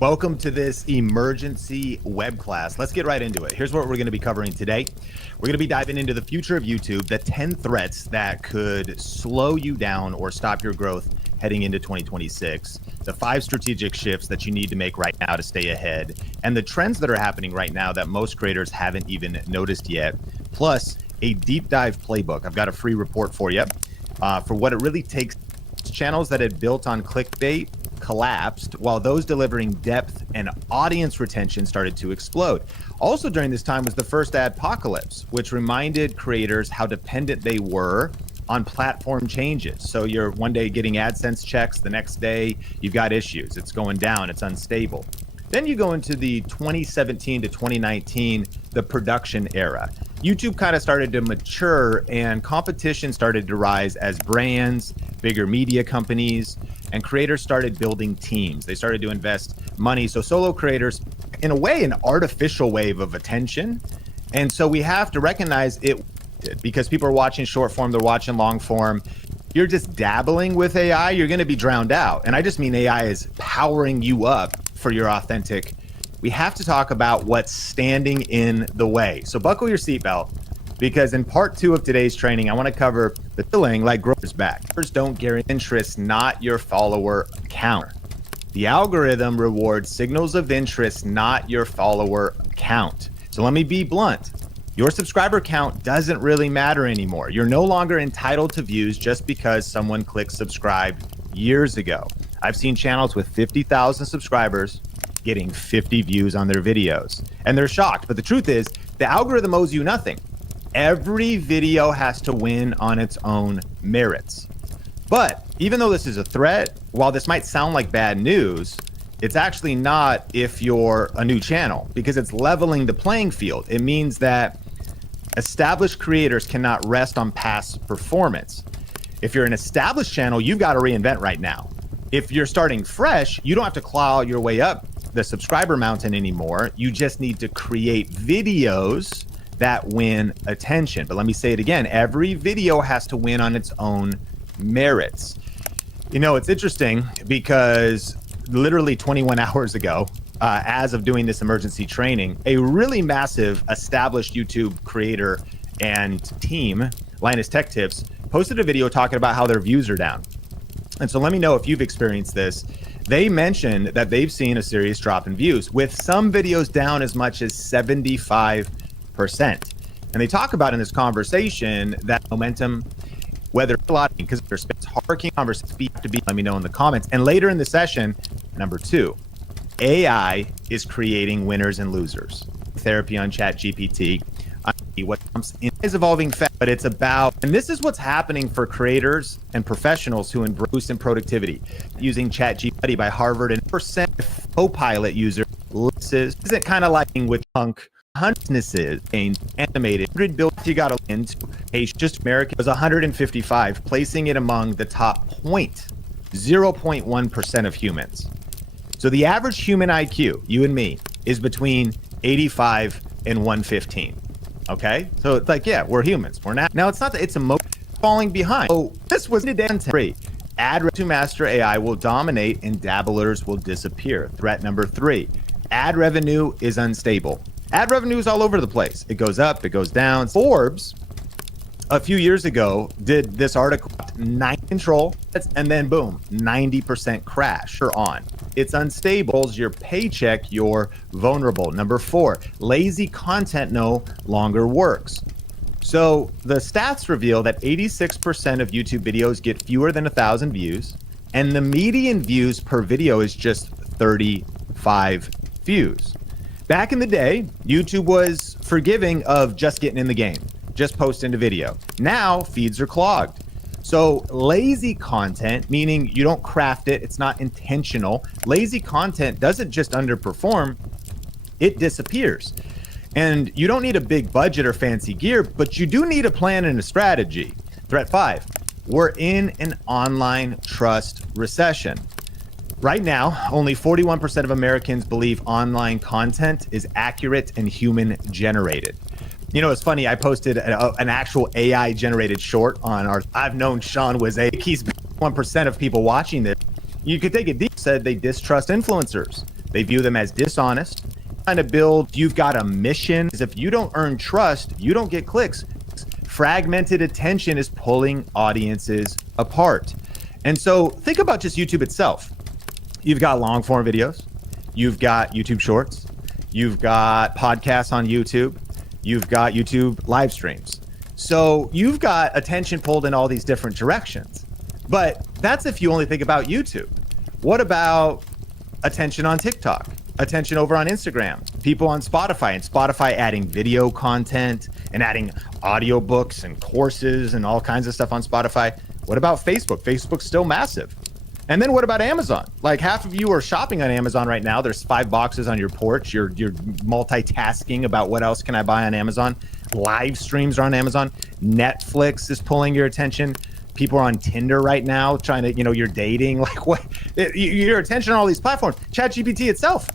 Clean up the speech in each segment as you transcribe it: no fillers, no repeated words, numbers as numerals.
Welcome to this emergency web class. Let's get right into it. Here's what we're going to be covering today. We're going to be diving into the future of YouTube, the 10 threats that could slow you down or stop your growth heading into 2026, the 5 strategic shifts that you need to make right now to stay ahead, and the trends that are happening right now that most creators haven't even noticed yet, plus a deep dive playbook. I've got a free report for you for what it really takes. Channels that had built on clickbait collapsed, while those delivering depth and audience retention started to explode. Also during this time was the first adpocalypse, which reminded creators how dependent they were on platform changes. So you're one day getting AdSense checks, the next day you've got issues, it's going down, it's unstable. Then you go into the 2017 to 2019, the production era. YouTube kind of started to mature and competition started to rise as brands, bigger media companies, and creators started building teams. They started to invest money. So solo creators, in a way, an artificial wave of attention. And so we have to recognize it because people are watching short form, they're watching long form. You're just dabbling with AI, you're going to be drowned out. And I just mean AI is powering you up for your authentic. We have to talk about what's standing in the way. So buckle your seatbelt, because in part 2 of today's training, I want to cover the feeling like growers back. Don't guarantee interest, not your follower count. The algorithm rewards signals of interest, not your follower count. So let me be blunt. Your subscriber count doesn't really matter anymore. You're no longer entitled to views just because someone clicked subscribe years ago. I've seen channels with 50,000 subscribers getting 50 views on their videos, and they're shocked. But the truth is, the algorithm owes you nothing. Every video has to win on its own merits. But even though this is a threat, while this might sound like bad news, it's actually not if you're a new channel, because it's leveling the playing field. It means that established creators cannot rest on past performance. If you're an established channel, you've got to reinvent right now. If you're starting fresh, you don't have to claw your way up the subscriber mountain anymore. You just need to create videos that win attention. But let me say it again, every video has to win on its own merits. You know, it's interesting because literally 21 hours ago, as of doing this emergency training, a really massive established YouTube creator and team, Linus Tech Tips, posted a video talking about how their views are down. And so let me know if you've experienced this. They mentioned that they've seen a serious drop in views, with some videos down as much as 75%. And they talk about in this conversation that momentum, whether a lot, because there's hard conversation to be, let me know in the comments. And later in the session, number 2, AI is creating winners and losers. Therapy on ChatGPT. What comes in is evolving fast, but it's about, and this is what's happening for creators and professionals who embrace in productivity. Using ChatGPT by Harvard, and percent Copilot user isn't kind of like with punk businesses animated 100 billion you got to into page just America was 155, placing it among the top 0.1% of humans. So the average human IQ, you and me, is between 85 and 115. Okay, so it's like, yeah, we're humans. We're not. Now it's not that it's falling behind. Oh, this was free. Ad to master AI will dominate and dabblers will disappear. Threat number 3, ad revenue is unstable. Ad revenue is all over the place. It goes up, it goes down. Forbes, a few years ago, did this article, 9 control, and then boom, 90% crash or on. It's unstable. Your paycheck, you're vulnerable. Number 4, lazy content no longer works. So the stats reveal that 86% of YouTube videos get fewer than 1,000 views, and the median views per video is just 35 views. Back in the day, YouTube was forgiving of just getting in the game, just posting a video. Now feeds are clogged. So lazy content, meaning you don't craft it, it's not intentional. Lazy content doesn't just underperform, it disappears. And you don't need a big budget or fancy gear, but you do need a plan and a strategy. Threat 5, we're in an online trust recession. Right now, only 41% of Americans believe online content is accurate and human generated. You know, it's funny, I posted an actual AI generated short on our, I've known Sean was he's 1% of people watching this. You could take it deep, said they distrust influencers. They view them as dishonest. Trying to build, you've got a mission. If you don't earn trust, you don't get clicks. Fragmented attention is pulling audiences apart. And so think about just YouTube itself. You've got long form videos. You've got YouTube shorts. You've got podcasts on YouTube. You've got YouTube live streams. So you've got attention pulled in all these different directions. But that's if you only think about YouTube. What about attention on TikTok? Attention over on Instagram? People on Spotify, and Spotify adding video content and adding audiobooks and courses and all kinds of stuff on Spotify. What about Facebook? Facebook's still massive. And then what about Amazon? Like half of you are shopping on Amazon right now. There's 5 boxes on your porch. You're multitasking about what else can I buy on Amazon. Live streams are on Amazon. Netflix is pulling your attention. People are on Tinder right now trying to, you're dating. Like what? Your attention on all these platforms. ChatGPT itself.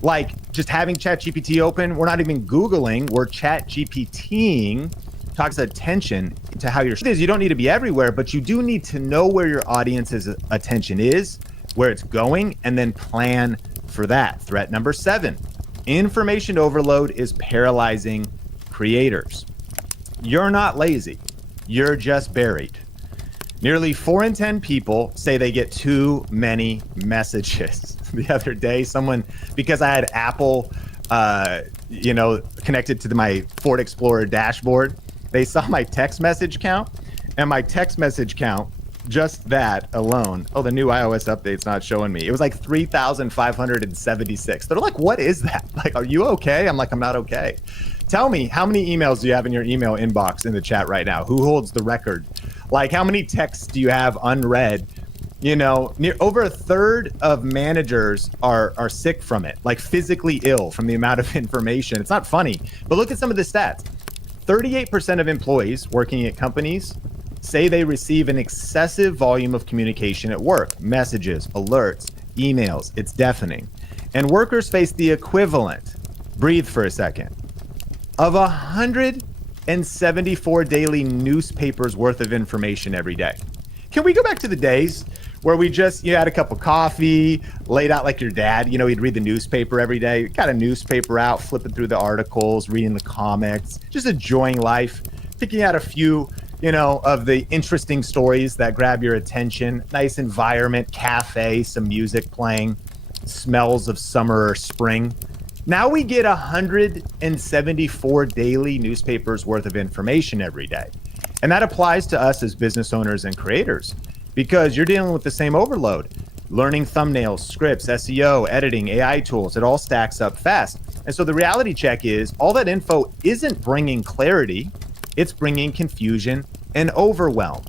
Like just having ChatGPT open. We're not even Googling. We're ChatGPTing. Talks attention to how you don't need to be everywhere, but you do need to know where your audience's attention is, where it's going, and then plan for that. Threat number 7, information overload is paralyzing creators. You're not lazy, you're just buried. Nearly 4 in 10 people say they get too many messages. The other day, someone, because I had Apple, connected to my Ford Explorer dashboard, they saw my text message count, and my text message count, just that alone. Oh, the new iOS update's not showing me. It was like 3,576. They're like, what is that? Like, are you okay? I'm like, I'm not okay. Tell me, how many emails do you have in your email inbox in the chat right now? Who holds the record? Like, how many texts do you have unread? Over a third of managers are sick from it, like physically ill from the amount of information. It's not funny, but look at some of the stats. 38% of employees working at companies say they receive an excessive volume of communication at work. Messages, alerts, emails, it's deafening. And workers face the equivalent, breathe for a second, of 174 daily newspapers worth of information every day. Can we go back to the days where we just, had a cup of coffee, laid out like your dad, he'd read the newspaper every day, got a newspaper out, flipping through the articles, reading the comics, just enjoying life, picking out a few, of the interesting stories that grab your attention. Nice environment, cafe, some music playing, smells of summer or spring. Now we get 174 daily newspapers worth of information every day. And that applies to us as business owners and creators, because you're dealing with the same overload. Learning thumbnails, scripts, SEO, editing, AI tools, it all stacks up fast. And so the reality check is all that info isn't bringing clarity, it's bringing confusion and overwhelm.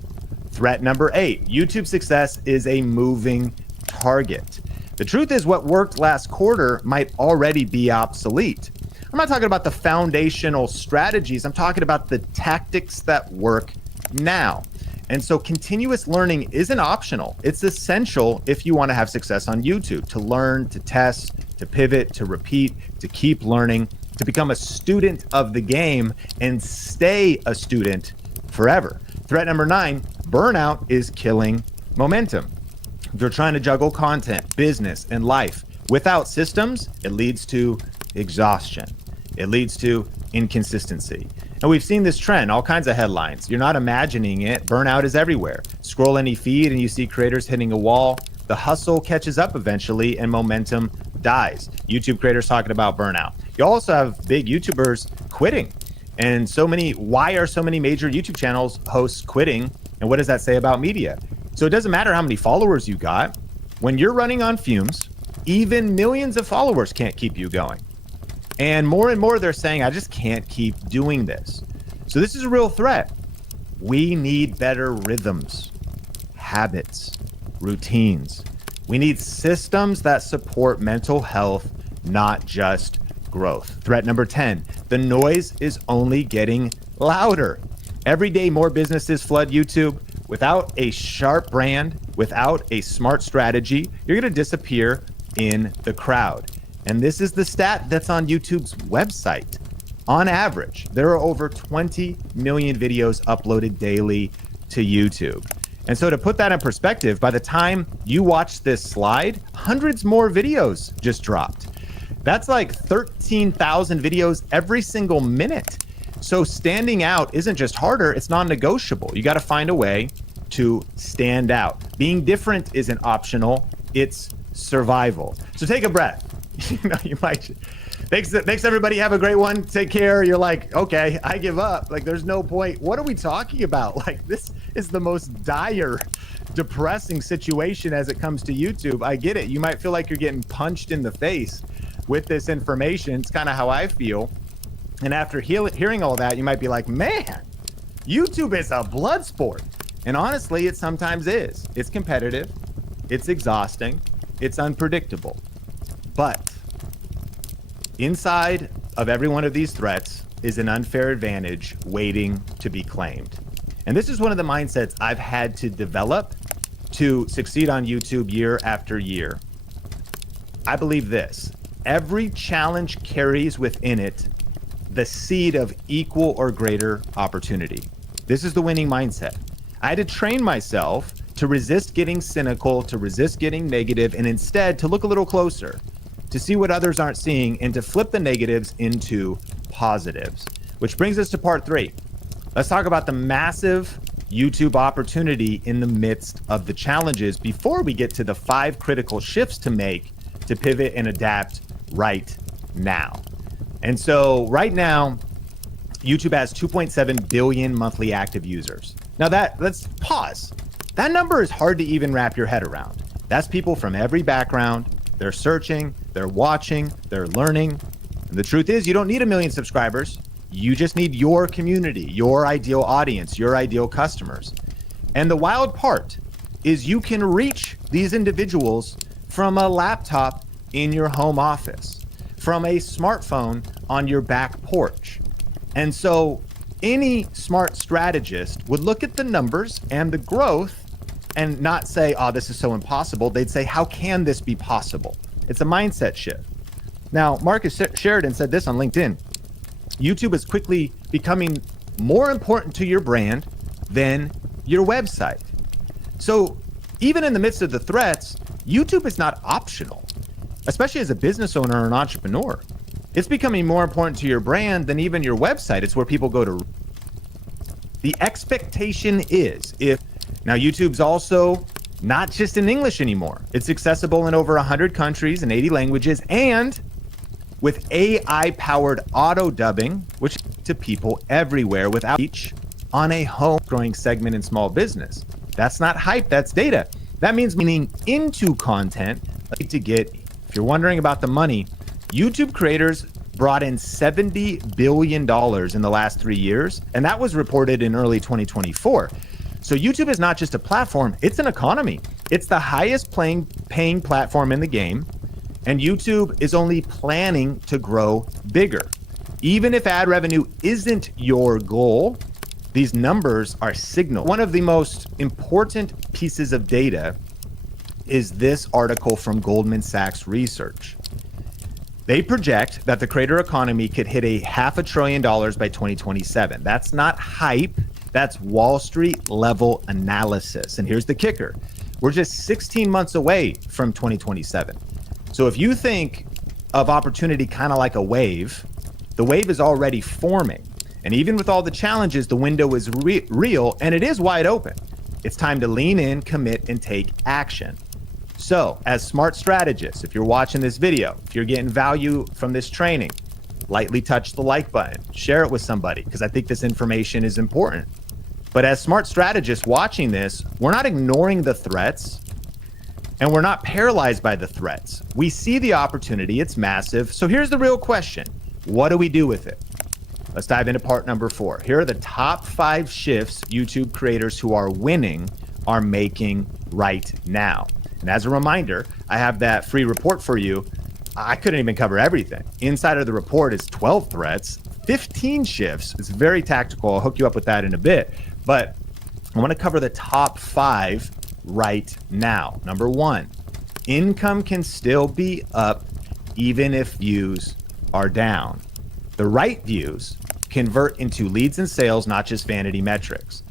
Threat number 8, YouTube success is a moving target. The truth is what worked last quarter might already be obsolete. I'm not talking about the foundational strategies, I'm talking about the tactics that work now. And so continuous learning isn't optional. It's essential if you want to have success on YouTube, to learn, to test, to pivot, to repeat, to keep learning, to become a student of the game and stay a student forever. Threat number 9, burnout is killing momentum. If you're trying to juggle content, business, and life without systems, it leads to exhaustion. It leads to inconsistency. And we've seen this trend, all kinds of headlines. You're not imagining it. Burnout is everywhere. Scroll any feed and you see creators hitting a wall. The hustle catches up eventually and momentum dies. YouTube creators talking about burnout. You also have big YouTubers quitting. And why are so many major YouTube channels hosts quitting? And what does that say about media? So it doesn't matter how many followers you got. When you're running on fumes, even millions of followers can't keep you going. And more they're saying, I just can't keep doing this. So this is a real threat. We need better rhythms, habits, routines. We need systems that support mental health, not just growth. Threat number 10, the noise is only getting louder. Every day more businesses flood YouTube. Without a sharp brand, without a smart strategy, you're going to disappear in the crowd. And this is the stat that's on YouTube's website. On average, there are over 20 million videos uploaded daily to YouTube. And so to put that in perspective, by the time you watch this slide, hundreds more videos just dropped. That's like 13,000 videos every single minute. So standing out isn't just harder, it's non-negotiable. You got to find a way to stand out. Being different isn't optional, it's survival. So take a breath. You might. Thanks everybody. Have a great one. Take care. You're like, okay, I give up. Like, there's no point. What are we talking about? Like, this is the most dire, depressing situation as it comes to YouTube. I get it. You might feel like you're getting punched in the face with this information. It's kind of how I feel. And after hearing all that, you might be like, man, YouTube is a blood sport. And honestly, it sometimes is. It's competitive. It's exhausting. It's unpredictable. But inside of every one of these threats is an unfair advantage waiting to be claimed. And this is one of the mindsets I've had to develop to succeed on YouTube year after year. I believe this: every challenge carries within it the seed of equal or greater opportunity. This is the winning mindset. I had to train myself to resist getting cynical, to resist getting negative, and instead to look a little closer, to see what others aren't seeing, and to flip the negatives into positives. Which brings us to part 3. Let's talk about the massive YouTube opportunity in the midst of the challenges before we get to the 5 critical shifts to make to pivot and adapt right now. And so right now, YouTube has 2.7 billion monthly active users. Now let's pause. That number is hard to even wrap your head around. That's people from every background. They're searching, they're watching, they're learning. And the truth is, you don't need 1 million subscribers. You just need your community, your ideal audience, your ideal customers. And the wild part is you can reach these individuals from a laptop in your home office, from a smartphone on your back porch. And so any smart strategist would look at the numbers and the growth and not say, oh, this is so impossible. They'd say, how can this be possible? It's a mindset shift. Now, Marcus Sheridan said this on LinkedIn: YouTube is quickly becoming more important to your brand than your website. So even in the midst of the threats, YouTube is not optional, especially as a business owner or an entrepreneur. It's becoming more important to your brand than even your website. It's where people go to. The expectation is, now YouTube's also not just in English anymore. It's accessible in over 100 countries and 80 languages, and with AI-powered auto dubbing, which to people everywhere without reach on a home growing segment in small business. That's not hype, that's data. That means leaning into content to get, if you're wondering about the money, YouTube creators brought in $70 billion in the last 3 years, and that was reported in early 2024. So YouTube is not just a platform, it's an economy. It's the highest paying platform in the game, and YouTube is only planning to grow bigger. Even if ad revenue isn't your goal, these numbers are signal. One of the most important pieces of data is this article from Goldman Sachs Research. They project that the creator economy could hit $500 billion by 2027. That's not hype. That's Wall Street level analysis. And here's the kicker. We're just 16 months away from 2027. So if you think of opportunity kind of like a wave, the wave is already forming. And even with all the challenges, the window is real and it is wide open. It's time to lean in, commit, and take action. So as smart strategists, if you're watching this video, if you're getting value from this training, lightly touch the like button, share it with somebody, because I think this information is important. But as smart strategists watching this, we're not ignoring the threats and we're not paralyzed by the threats. We see the opportunity, it's massive. So here's the real question. What do we do with it? Let's dive into part number 4. Here are the top 5 shifts YouTube creators who are winning are making right now. And as a reminder, I have that free report for you. I couldn't even cover everything. Inside of the report is 12 threats, 15 shifts. It's very tactical. I'll hook you up with that in a bit. But I want to cover the top 5 right now. Number 1, income can still be up even if views are down. The right views convert into leads and sales, not just vanity metrics.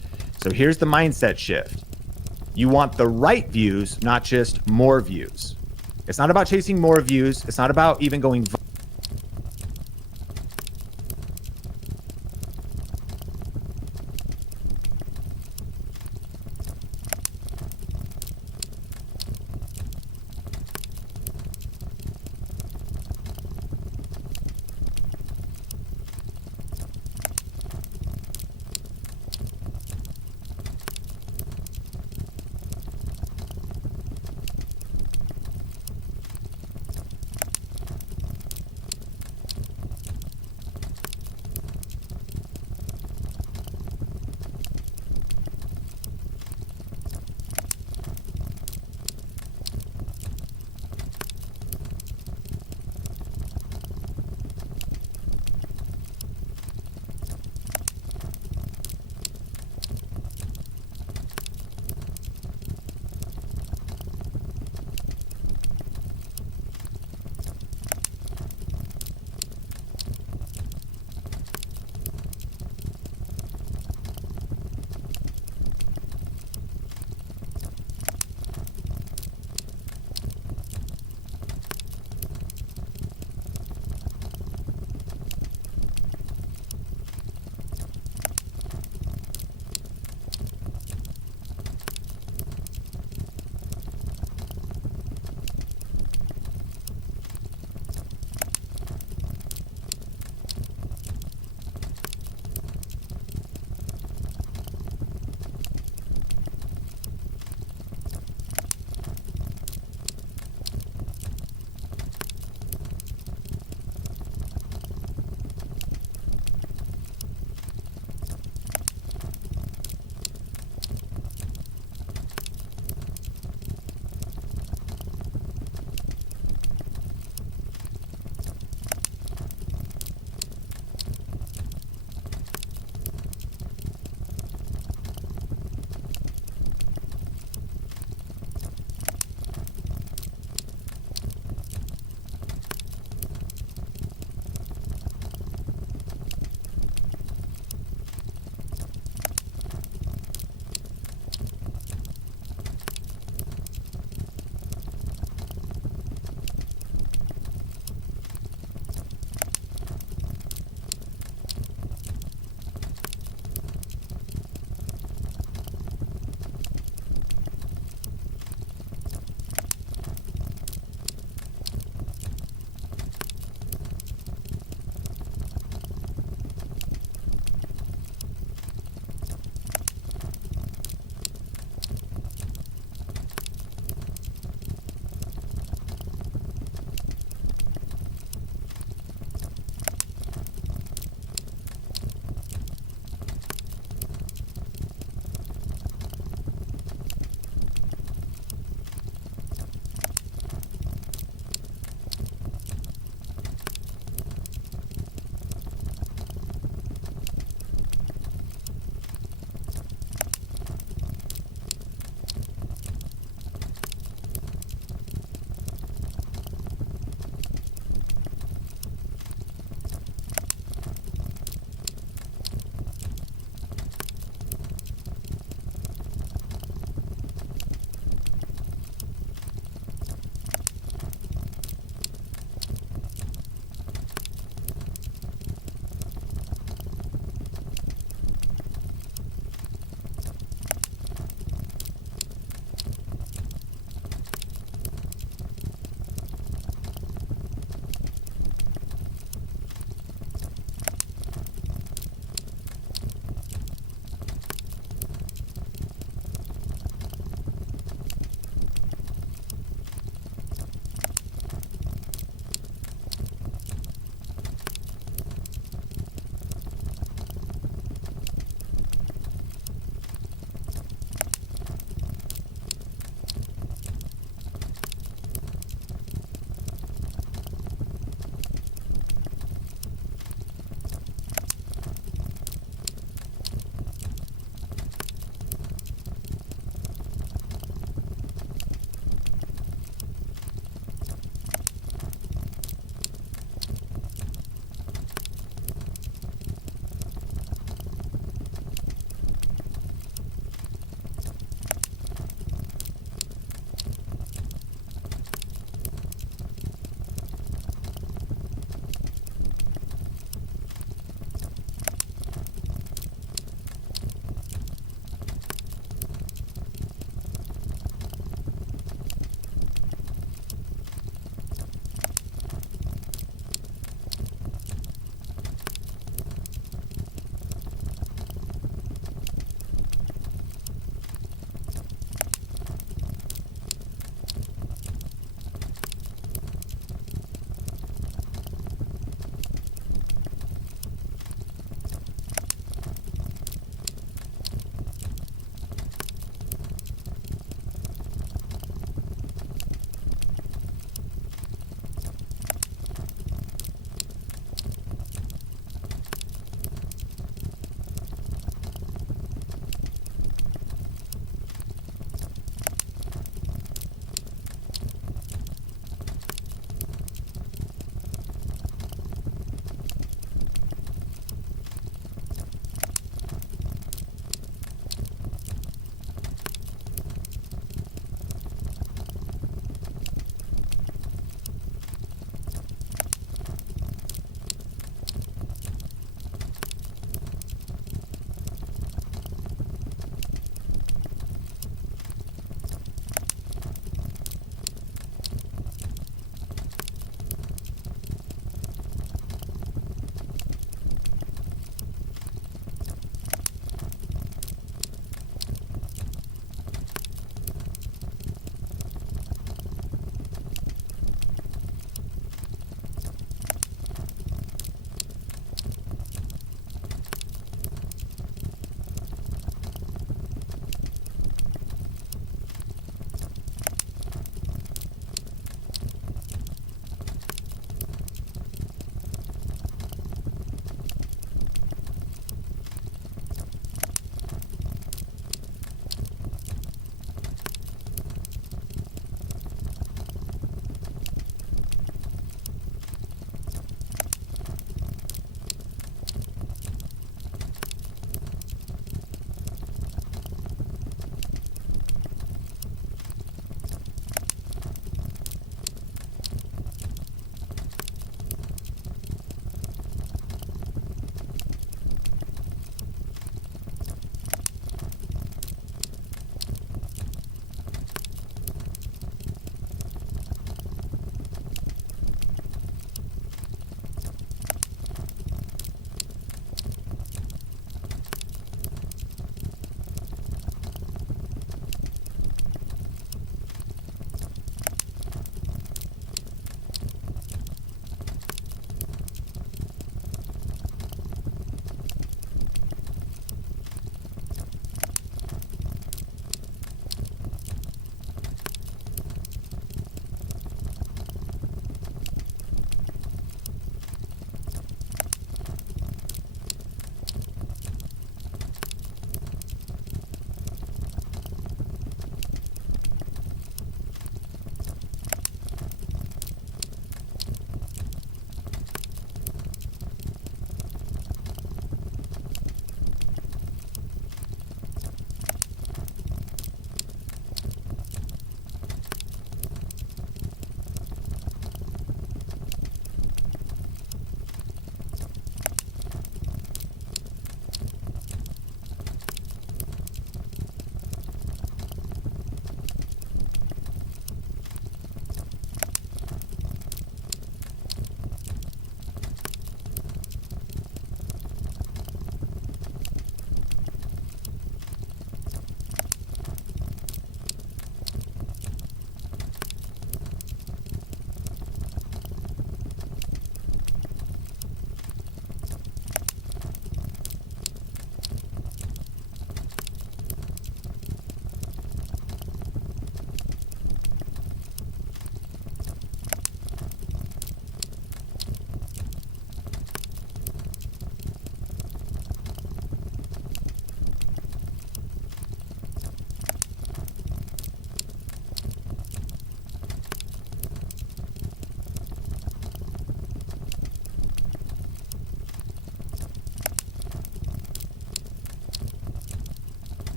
So here's the mindset shift. You want the right views, not just more views. It's not about chasing more views. It's not about even going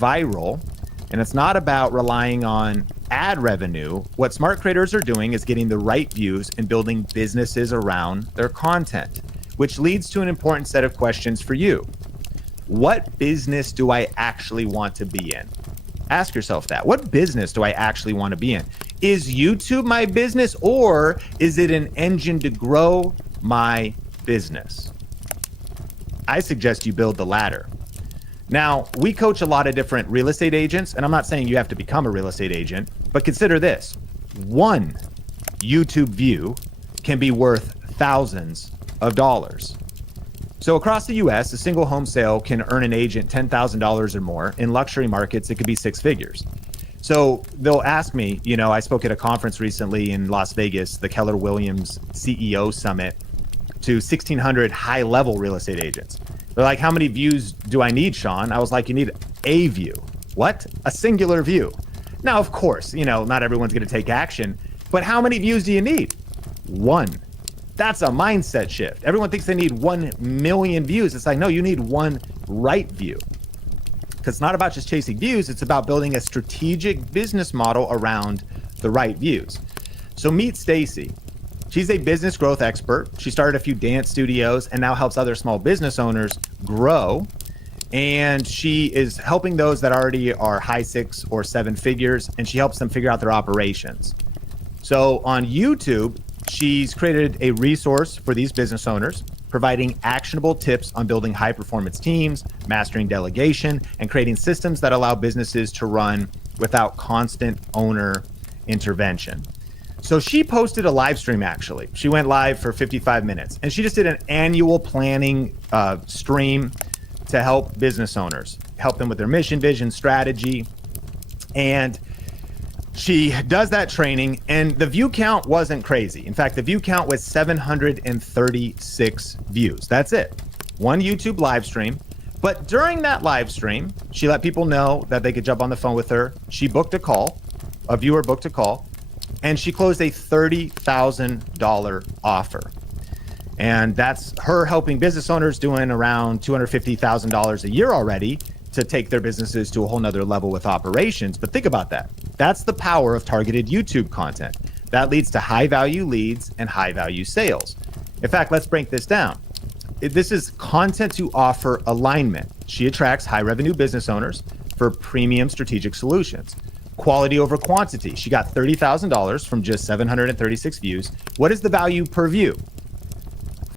viral, and it's not about relying on ad revenue. What smart creators are doing is getting the right views and building businesses around their content, which leads to an important set of questions for you. What business do I actually want to be in? Ask yourself that. What business do I actually want to be in? Is YouTube my business, or is it an engine to grow my business? I suggest you build the latter. Now, we coach a lot of different real estate agents, and I'm not saying you have to become a real estate agent, but consider this. One YouTube view can be worth thousands of dollars. So across the US, a single home sale can earn an agent $10,000 or more. In luxury markets, it could be six figures. So they'll ask me, I spoke at a conference recently in Las Vegas, the Keller Williams CEO Summit, to 1,600 high-level real estate agents. They're like, how many views do I need, Sean? I was like, you need a view. What? A singular view. Now, of course, not everyone's going to take action, but how many views do you need? One. That's a mindset shift. Everyone thinks they need 1 million views. It's like, no, you need one right view. Because it's not about just chasing views. It's about building a strategic business model around the right views. So meet Stacy. She's a business growth expert. She started a few dance studios and now helps other small business owners grow. And she is helping those that already are high 6 or 7 figures, and she helps them figure out their operations. So on YouTube, she's created a resource for these business owners, providing actionable tips on building high performance teams, mastering delegation, and creating systems that allow businesses to run without constant owner intervention. So she posted a live stream, actually. She went live for 55 minutes, and she just did an annual planning stream to help business owners, help them with their mission, vision, strategy. And she does that training, and the view count wasn't crazy. In fact, the view count was 736 views. That's it. One YouTube live stream. But during that live stream, she let people know that they could jump on the phone with her. She booked a call. A viewer booked a call, and she closed a $30,000 offer. And that's her helping business owners doing around $250,000 a year already to take their businesses to a whole nother level with operations. But think about that. That's the power of targeted YouTube content. That leads to high value leads and high value sales. In fact, let's break this down. This is content to offer alignment. She attracts high revenue business owners for premium strategic solutions. Quality over quantity. She got $30,000 from just 736 views. What is the value per view?